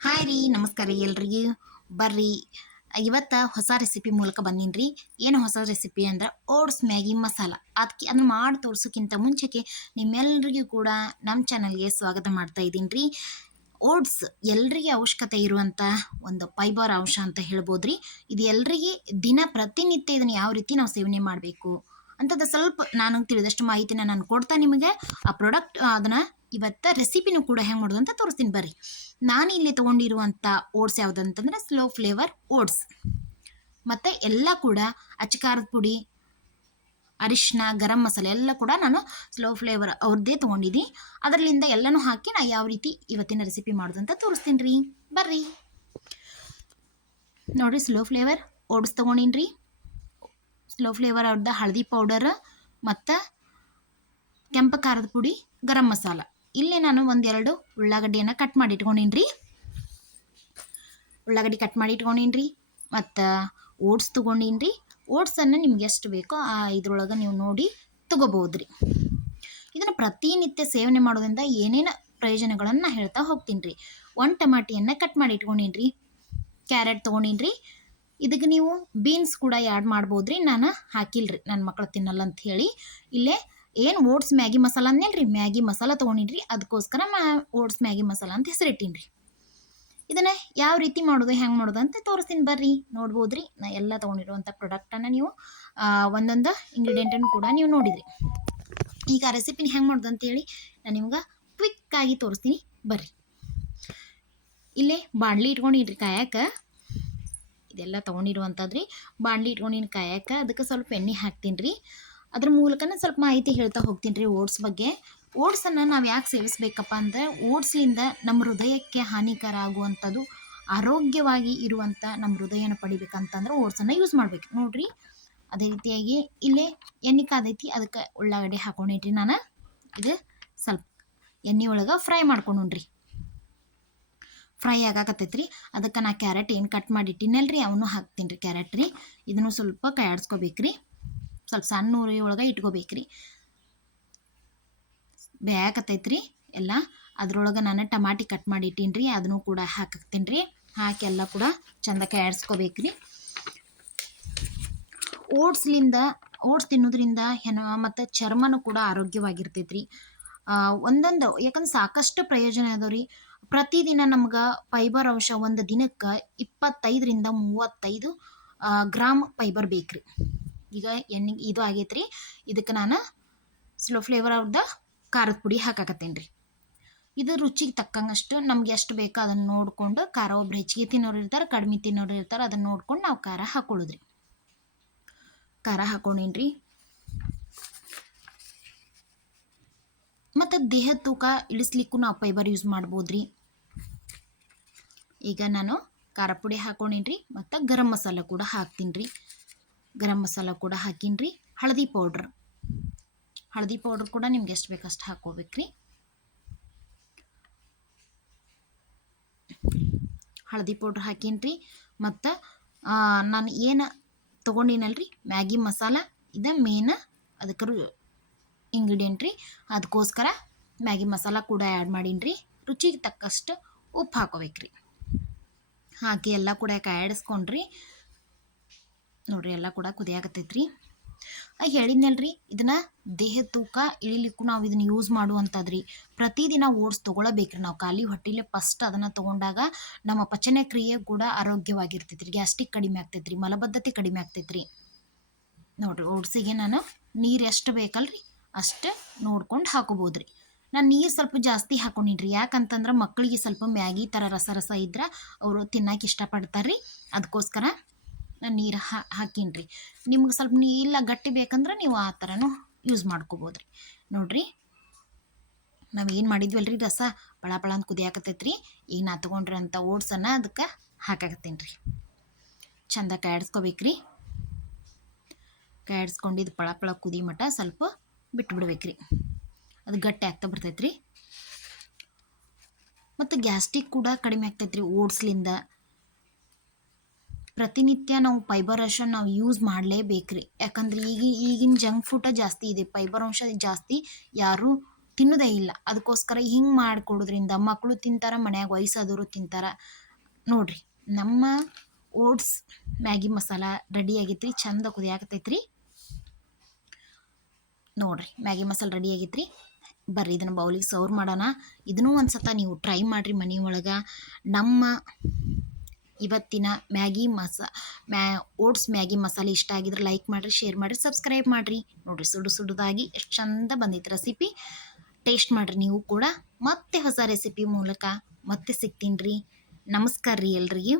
Hi ರೀ, ನಮಸ್ಕಾರ ರೀ ಎಲ್ರಿಗೂ. ಬರ್ರಿ. ಇವತ್ತು ಹೊಸ ರೆಸಿಪಿ ಮೂಲಕ ಬಂದೀನಿ ಏನು ಹೊಸ ರೆಸಿಪಿ ಅಂದ್ರೆ ಓಟ್ಸ್ ಮ್ಯಾಗಿ ಮಸಾಲ. ಅದಕ್ಕೆ ಅದನ್ನು ಮಾಡಿ ತೋರಿಸೋಕ್ಕಿಂತ ಮುಂಚೆಗೆ ನಿಮ್ಮೆಲ್ಲರಿಗೂ ಕೂಡ ನಮ್ಮ ಚಾನಲ್ಗೆ ಸ್ವಾಗತ ಮಾಡ್ತಾ ಇದ್ದೀನಿ ರೀ. ಓಟ್ಸ್ ಎಲ್ರಿಗೆ ಅವಶ್ಯಕತೆ ಇರುವಂಥ ಒಂದು ಫೈಬರ್ ಅಂಶ ಅಂತ ಹೇಳ್ಬೋದು ರೀ. ಇದು ಎಲ್ರಿಗೆ ದಿನ ಪ್ರತಿನಿತ್ಯ ಇದನ್ನು ಯಾವ ರೀತಿ ನಾವು ಸೇವನೆ ಮಾಡಬೇಕು ಅಂಥದ್ದು ಸ್ವಲ್ಪ ನಾನು ತಿಳಿದಷ್ಟು ಮಾಹಿತಿನ ನಾನು ಕೊಡ್ತಾ ನಿಮಗೆ. ಆ ಪ್ರಾಡಕ್ಟ್ ಅದನ್ನು ಇವತ್ತು ರೆಸಿಪಿನೂ ಕೂಡ ಹೆಂಗೆ ಮಾಡೋದು ಅಂತ ತೋರಿಸ್ತೀನಿ ಬರ್ರಿ. ನಾನು ಇಲ್ಲಿ ತೊಗೊಂಡಿರುವಂಥ ಓಟ್ಸ್ ಯಾವುದಂತಂದ್ರೆ ಸ್ಲೋ ಫ್ಲೇವರ್ ಓಟ್ಸ್ ಮತ್ತು ಎಲ್ಲ ಕೂಡ ಅಚ್ಚಕಾರದ ಪುಡಿ ಅರಿಶಿನ ಗರಂ ಮಸಾಲೆ ಎಲ್ಲ ಕೂಡ ನಾನು ಸ್ಲೋ ಫ್ಲೇವರ್ ಅವ್ರದ್ದೇ ತೊಗೊಂಡಿದ್ದೀನಿ. ಅದರಲ್ಲಿಂದ ಎಲ್ಲನೂ ಹಾಕಿ ನಾ ಯಾವ ರೀತಿ ಇವತ್ತಿನ ರೆಸಿಪಿ ಮಾಡೋದು ಅಂತ ತೋರಿಸ್ತೀನಿ ರೀ. ಬರ್ರಿ. ನೋಡಿರಿ ಸ್ಲೋ ಫ್ಲೇವರ್ ಓಟ್ಸ್ ತೊಗೊಂಡಿನಿ ರೀ. ಸ್ಲೋ ಫ್ಲೇವರ್ ಅವ್ರದ್ದು ಹಳದಿ ಪೌಡರ್ ಮತ್ತು ಕೆಂಪು ಖಾರದ ಪುಡಿ, ಗರಂ ಮಸಾಲ. ಇಲ್ಲಿ ನಾನು ಒಂದೆರಡು ಉಳ್ಳಾಗಡ್ಡಿಯನ್ನು ಕಟ್ ಮಾಡಿ ಇಟ್ಕೊಂಡೀನಿ ರೀ ಉಳ್ಳಾಗಡ್ಡಿ ಕಟ್ ಮಾಡಿ ಇಟ್ಕೊಂಡೀನಿ ರೀ ಮತ್ತು ಓಟ್ಸ್ ತೊಗೊಂಡೀನಿ ರೀ ಓಟ್ಸನ್ನು ನಿಮ್ಗೆ ಎಷ್ಟು ಬೇಕೋ ಆ ಇದ್ರೊಳಗೆ ನೀವು ನೋಡಿ ತೊಗೋಬೋದು ರೀ ಇದನ್ನು ಪ್ರತಿನಿತ್ಯ ಸೇವನೆ ಮಾಡೋದ್ರಿಂದ ಏನೇನು ಪ್ರಯೋಜನಗಳನ್ನು ಹೇಳ್ತಾ ಹೋಗ್ತೀನಿ ರೀ ಒಂದು ಟಮಾಟಿಯನ್ನು ಕಟ್ ಮಾಡಿ ಇಟ್ಕೊಂಡೀನಿ ಕ್ಯಾರೆಟ್ ತೊಗೊಂಡೀನಿ ಇದಕ್ಕೆ ನೀವು ಬೀನ್ಸ್ ಕೂಡ ಆ್ಯಡ್ ಮಾಡ್ಬೋದು ರೀ ನಾನು ಹಾಕಿಲ್ಲ ರೀ ನನ್ನ ಮಕ್ಕಳು ತಿನ್ನಲ್ಲ ಅಂತ ಹೇಳಿ. ಇಲ್ಲೇ ಏನು ಓಟ್ಸ್ ಮ್ಯಾಗಿ ಮಸಾಲ ಅಂದ್ನಲ್ಲ ರೀ ಮ್ಯಾಗಿ ಮಸಾಲ ತೊಗೊಂಡಿನಿ ರೀ ಅದಕ್ಕೋಸ್ಕರ ಮ್ಯಾ ಓಟ್ಸ್ ಮ್ಯಾಗಿ ಮಸಾಲ ಅಂತ ಹೆಸರಿಟ್ಟೀನಿ ಇದನ್ನು ಯಾವ ರೀತಿ ಮಾಡೋದು, ಹೆಂಗೆ ಮಾಡೋದು ಅಂತ ತೋರಿಸ್ತೀನಿ ಬರ್ರಿ. ನೋಡ್ಬೋದು ರೀ ನಾ ಎಲ್ಲ ತೊಗೊಂಡಿರುವಂಥ ಪ್ರಾಡಕ್ಟನ್ನು ನೀವು ಒಂದೊಂದು ಇಂಗ್ರೀಡಿಯೆಂಟನ್ನು ಕೂಡ ನೀವು ನೋಡಿದ್ರಿ. ಈಗ ರೆಸಿಪಿನ ಹೆಂಗೆ ಮಾಡೋದು ಅಂತೇಳಿ ನಾನು ನಿಮ್ಗೆ ಕ್ವಿಕ್ಕಾಗಿ ತೋರಿಸ್ತೀನಿ ಬರ್ರಿ. ಇಲ್ಲೇ ಬಾಣಲಿ ಇಟ್ಕೊಂಡಿನ್ರಿ ಕಾಯಕ್ಕೆ ಇದೆಲ್ಲ ತೊಗೊಂಡಿರುವಂಥದ್ರಿ ಬಾಣಲಿ ಇಟ್ಕೊಂಡಿನ ಕಾಯಕ್ಕೆ ಅದಕ್ಕೆ ಸ್ವಲ್ಪ ಎಣ್ಣೆ ಹಾಕ್ತೀನಿ ರೀ ಅದ್ರ ಮೂಲಕನೇ ಸ್ವಲ್ಪ ಮಾಹಿತಿ ಹೇಳ್ತಾ ಹೋಗ್ತೀನಿ ರೀ ಓಟ್ಸ್ ಬಗ್ಗೆ. ಓಟ್ಸನ್ನು ನಾವು ಯಾಕೆ ಸೇವಿಸ್ಬೇಕಪ್ಪ ಅಂದರೆ ಓಟ್ಸ್ಲಿಂದ ನಮ್ಮ ಹೃದಯಕ್ಕೆ ಹಾನಿಕರ ಆಗುವಂಥದ್ದು, ಆರೋಗ್ಯವಾಗಿ ಇರುವಂಥ ನಮ್ಮ ಹೃದಯನ ಪಡಿಬೇಕಂತಂದ್ರೆ ಓಟ್ಸನ್ನು ಯೂಸ್ ಮಾಡ್ಬೇಕು. ನೋಡ್ರಿ, ಅದೇ ರೀತಿಯಾಗಿ ಇಲ್ಲೇ ಎಣ್ಣೆ ಕಾದೈತಿ, ಅದಕ್ಕೆ ಉಳ್ಳಾಗಡ್ಡಿ ಹಾಕೊಂಡಿಟ್ರಿ ನಾನು. ಇದು ಸ್ವಲ್ಪ ಎಣ್ಣೆ ಒಳಗೆ ಫ್ರೈ ಮಾಡ್ಕೊಂಡ್ರಿ ಫ್ರೈ ಆಗಾಕತ್ತೈತೆ ರೀ ಅದಕ್ಕೆ ನಾ ಕ್ಯಾರೆಟ್ ಏನು ಕಟ್ ಮಾಡಿಟ್ಟಿನಲ್ರಿ, ಅವನು ಹಾಕ್ತೀನಿ ರೀ ಕ್ಯಾರೆಟ್ ರೀ ಇದನ್ನು ಸ್ವಲ್ಪ ಕೈಯಾಡಿಸ್ಕೋಬೇಕು ರೀ ಸ್ವಲ್ಪ ಸಣ್ಣ ಉರಿ ಒಳಗೆ ಇಟ್ಕೋಬೇಕ್ರಿ. ರೀ ಬೇಯಾಕತ್ತೈತೆ ರೀ ಎಲ್ಲ. ಅದ್ರೊಳಗೆ ನಾನು ಟಮಾಟಿ ಕಟ್ ಮಾಡಿ ಇಟ್ಟೀನಿ ರೀ ಅದನ್ನು ಕೂಡ ಹಾಕಾಕ್ತೀನಿ ರೀ ಹಾಕಿ ಎಲ್ಲ ಕೂಡ ಚಂದ ಕೈಯಾಡಿಸ್ಕೋಬೇಕು ರೀ ಓಟ್ಸ್ಲಿಂದ ಓಟ್ಸ್ ತಿನ್ನೋದ್ರಿಂದ ಹೆಣ ಮತ್ತು ಚರ್ಮನೂ ಕೂಡ ಆರೋಗ್ಯವಾಗಿರ್ತೈತ್ರಿ. ಒಂದೊಂದು, ಯಾಕಂದ್ರೆ ಸಾಕಷ್ಟು ಪ್ರಯೋಜನ ಅದಾವ ರೀ ಪ್ರತಿದಿನ ನಮ್ಗೆ ಫೈಬರ್ ಅಂಶ ಒಂದು ದಿನಕ್ಕೆ ಇಪ್ಪತ್ತೈದರಿಂದ ಮೂವತ್ತೈದು ಗ್ರಾಮ್ ಫೈಬರ್ ಬೇಕು ರೀ ಈಗ ಎಣ್ಣೆ ಇದು ಆಗೈತೆ ರೀ ಇದಕ್ಕೆ ನಾನು ಸ್ಲೋ ಫ್ಲೇವರ್ ಅವ್ರದ್ದು ಖಾರದ ಪುಡಿ ಹಾಕಾಕತ್ತೇನೆ ರೀ ಇದು ರುಚಿಗೆ ತಕ್ಕಂಗಷ್ಟು ನಮ್ಗೆ ಎಷ್ಟು ಬೇಕೋ ಅದನ್ನು ನೋಡಿಕೊಂಡು ಖಾರ ಒಬ್ರು ಹೆಚ್ಚಿಗೆ ತಿನ್ನೋರು ಇರ್ತಾರೆ, ಕಡಿಮೆ ತಿನ್ನೋರು ಇರ್ತಾರೆ, ಅದನ್ನು ನೋಡ್ಕೊಂಡು ನಾವು ಖಾರ ಹಾಕೊಳ್ಳೋದ್ರಿ ಖಾರ ಹಾಕೊಂಡೇನ್ರಿ ಮತ್ತು ದೇಹದ ತೂಕ ಇಳಿಸ್ಲಿಕ್ಕೂ ನಾವು ಫೈಬರ್ ಯೂಸ್ ಮಾಡ್ಬೋದು ರೀ ಈಗ ನಾನು ಖಾರ ಪುಡಿ ಹಾಕೊಂಡೇನ್ರಿ ಮತ್ತು ಗರಂ ಮಸಾಲ ಕೂಡ ಹಾಕ್ತೀನಿ ರೀ ಗರಂ ಮಸಾಲ ಕೂಡ ಹಾಕೀನಿ ರೀ ಹಳದಿ ಪೌಡ್ರ್ ಹಳದಿ ಪೌಡ್ರ್ ಕೂಡ ನಿಮ್ಗೆ ಎಷ್ಟು ಬೇಕಷ್ಟು ಹಾಕೋಬೇಕು ರೀ ಹಳದಿ ಪೌಡ್ರ್ ಹಾಕೀನಿ ರೀ ಮತ್ತು ನಾನು ಏನು ತೊಗೊಂಡಿನಲ್ರಿ? ಮ್ಯಾಗಿ ಮಸಾಲ. ಇದು ಮೇನ್ ಅದಕ್ಕೆ ಇಂಗ್ರೀಡಿಯೆಂಟ್ ರೀ. ಅದಕ್ಕೋಸ್ಕರ ಮ್ಯಾಗಿ ಮಸಾಲ ಕೂಡ ಆ್ಯಡ್ ಮಾಡೀನಿ ರೀ ರುಚಿಗೆ ತಕ್ಕಷ್ಟು ಉಪ್ಪು ಹಾಕೋಬೇಕ್ರಿ. ಹಾಕಿ ಎಲ್ಲ ಕೂಡ ಕಾಯಿಡಿಸ್ಕೊಂಡ್ರಿ ನೋಡ್ರಿ ಎಲ್ಲ ಕೂಡ ಕುದಿಯಾಕತ್ತೈತೆ ರೀ ಹೇಳಿದ್ನಲ್ರಿ, ಇದನ್ನ ದೇಹದ ತೂಕ ಇಳಿಲಿಕ್ಕೂ ನಾವು ಇದನ್ನ ಯೂಸ್ ಮಾಡುವಂತದ್ರಿ. ರೀ ಪ್ರತಿದಿನ ಓಟ್ಸ್ ತೊಗೊಳಬೇಕ್ರಿ ನಾವು. ಖಾಲಿ ಹೊಟ್ಟಿಲೆ ಫಸ್ಟ್ ಅದನ್ನ ತಗೊಂಡಾಗ ನಮ್ಮ ಪಚನ ಕ್ರಿಯೆ ಕೂಡ ಆರೋಗ್ಯವಾಗಿರ್ತೈತ್ರಿ. ಗ್ಯಾಸ್ಟಿಕ್ ಕಡಿಮೆ ಆಗ್ತೈತ್ರಿ, ಮಲಬದ್ಧತೆ ಕಡಿಮೆ ಆಗ್ತೈತ್ರಿ. ನೋಡ್ರಿ, ಓಟ್ಸಿಗೆ ನಾನು ನೀರು ಎಷ್ಟು ಬೇಕಲ್ರಿ? ಅಷ್ಟು ನೋಡ್ಕೊಂಡು ಹಾಕೋಬೋದ್ರಿ. ನಾನು ನೀರು ಸ್ವಲ್ಪ ಜಾಸ್ತಿ ಹಾಕೊಂಡಿನ್ರಿ. ಯಾಕಂತಂದ್ರೆ ಮಕ್ಕಳಿಗೆ ಸ್ವಲ್ಪ ಮ್ಯಾಗಿ ಥರ ರಸ ರಸ ಇದ್ರೆ ಅವರು ತಿನ್ನಕ್ಕೆ ಇಷ್ಟಪಡ್ತಾರೆ ರೀ ಅದಕ್ಕೋಸ್ಕರ ನಾನು ನೀರು ಹಾಕೀನಿ ರೀ ನಿಮ್ಗೆ ಸ್ವಲ್ಪ ನೀ ಇಲ್ಲ ಗಟ್ಟಿ ಬೇಕಂದ್ರೆ ನೀವು ಆ ಥರನೂ ಯೂಸ್ ಮಾಡ್ಕೋಬೋದು ರೀ ನೋಡ್ರಿ. ನಾವು ಏನು ಮಾಡಿದ್ವಲ್ರಿ ರಸ? ಪಳ ಪಳ ಅಂತ ಕುದಿಯಾಕತ್ತೈತ್ರಿ. ಈಗ ನಾ ತೊಗೊಂಡ್ರಿ ಅಂತ ಓಡ್ಸನ ಅದಕ್ಕೆ ಹಾಕಾಕತ್ತೀನಿ ರೀ ಚಂದ ಕಾಯಿಡ್ಸ್ಕೊಬೇಕು ರೀ ಕಾಯಿಡ್ಸ್ಕೊಂಡಿದ್ದು ಪಳ ಪಳ ಕುದಿ ಮಟ್ಟ ಸ್ವಲ್ಪ ಬಿಟ್ಟು ಬಿಡ್ಬೇಕ್ರಿ ಅದು ಗಟ್ಟಿ ಆಗ್ತಾ ಬರ್ತೈತೆ ರೀ ಮತ್ತು ಗ್ಯಾಸ್ಟ್ರಿಕ್ ಕೂಡ ಕಡಿಮೆ ಆಗ್ತೈತೆ ರೀ ಓಟ್ಸ್ಲಿಂದ ಪ್ರತಿನಿತ್ಯ ನಾವು ಫೈಬರ್ ಅಂಶ ನಾವು ಯೂಸ್ ಮಾಡಲೇಬೇಕ್ರಿ. ಯಾಕಂದ್ರೆ ಈಗ, ಈಗಿನ ಜಂಕ್ ಫುಡ್ ಜಾಸ್ತಿ ಇದೆ. ಫೈಬರ್ ಅಂಶ ಜಾಸ್ತಿ ಯಾರೂ ತಿನ್ನೋದೇ ಇಲ್ಲ. ಅದಕ್ಕೋಸ್ಕರ ಹಿಂಗೆ ಮಾಡಿಕೊಡೋದ್ರಿಂದ ಮಕ್ಕಳು ತಿಂತಾರೆ, ಮನ್ಯಾಗ ವಯಸ್ಸಾದವರು ತಿಂತಾರೆ. ನೋಡಿರಿ, ನಮ್ಮ ಓಟ್ಸ್ ಮ್ಯಾಗಿ ಮಸಾಲ ರೆಡಿ ಆಗೈತೆ ರೀ ಚಂದ ಕುದಿಯಾಕತೈತ್ರಿ. ನೋಡಿರಿ, ಮ್ಯಾಗಿ ಮಸಾಲ ರೆಡಿ ಆಗೈತೆ ರೀ ಬರ್ರಿ, ಇದನ್ನು ಬೌಲಿಗೆ ಸರ್ವ್ ಮಾಡೋಣ. ಇದನ್ನೂ ಒಂದು ಸತ ನೀವು ಟ್ರೈ ಮಾಡಿರಿ ಮನೆ ಒಳಗೆ ನಮ್ಮ ಇವತ್ತಿನ ಮ್ಯಾಗಿ ಮಸಾ ಮ್ಯಾ ಓಟ್ಸ್ ಮ್ಯಾಗಿ ಮಸಾಲೆ ಇಷ್ಟ ಆಗಿದ್ರೆ ಲೈಕ್ ಮಾಡಿರಿ ಶೇರ್ ಮಾಡಿರಿ ಸಬ್ಸ್ಕ್ರೈಬ್ ಮಾಡಿರಿ. ನೋಡಿರಿ ಸುಡು ಸುಡುದಾಗಿ ಎಷ್ಟು ಚಂದ ಬಂದೈತೆ ರೆಸಿಪಿ ಟೇಸ್ಟ್ ಮಾಡಿರಿ ನೀವು ಕೂಡ. ಮತ್ತೆ ಹೊಸ ರೆಸಿಪಿ ಮೂಲಕ ಮತ್ತೆ ಸಿಗ್ತೀನಿ ರೀ. ನಮಸ್ಕಾರ ರೀ ಎಲ್ರಿಗೂ.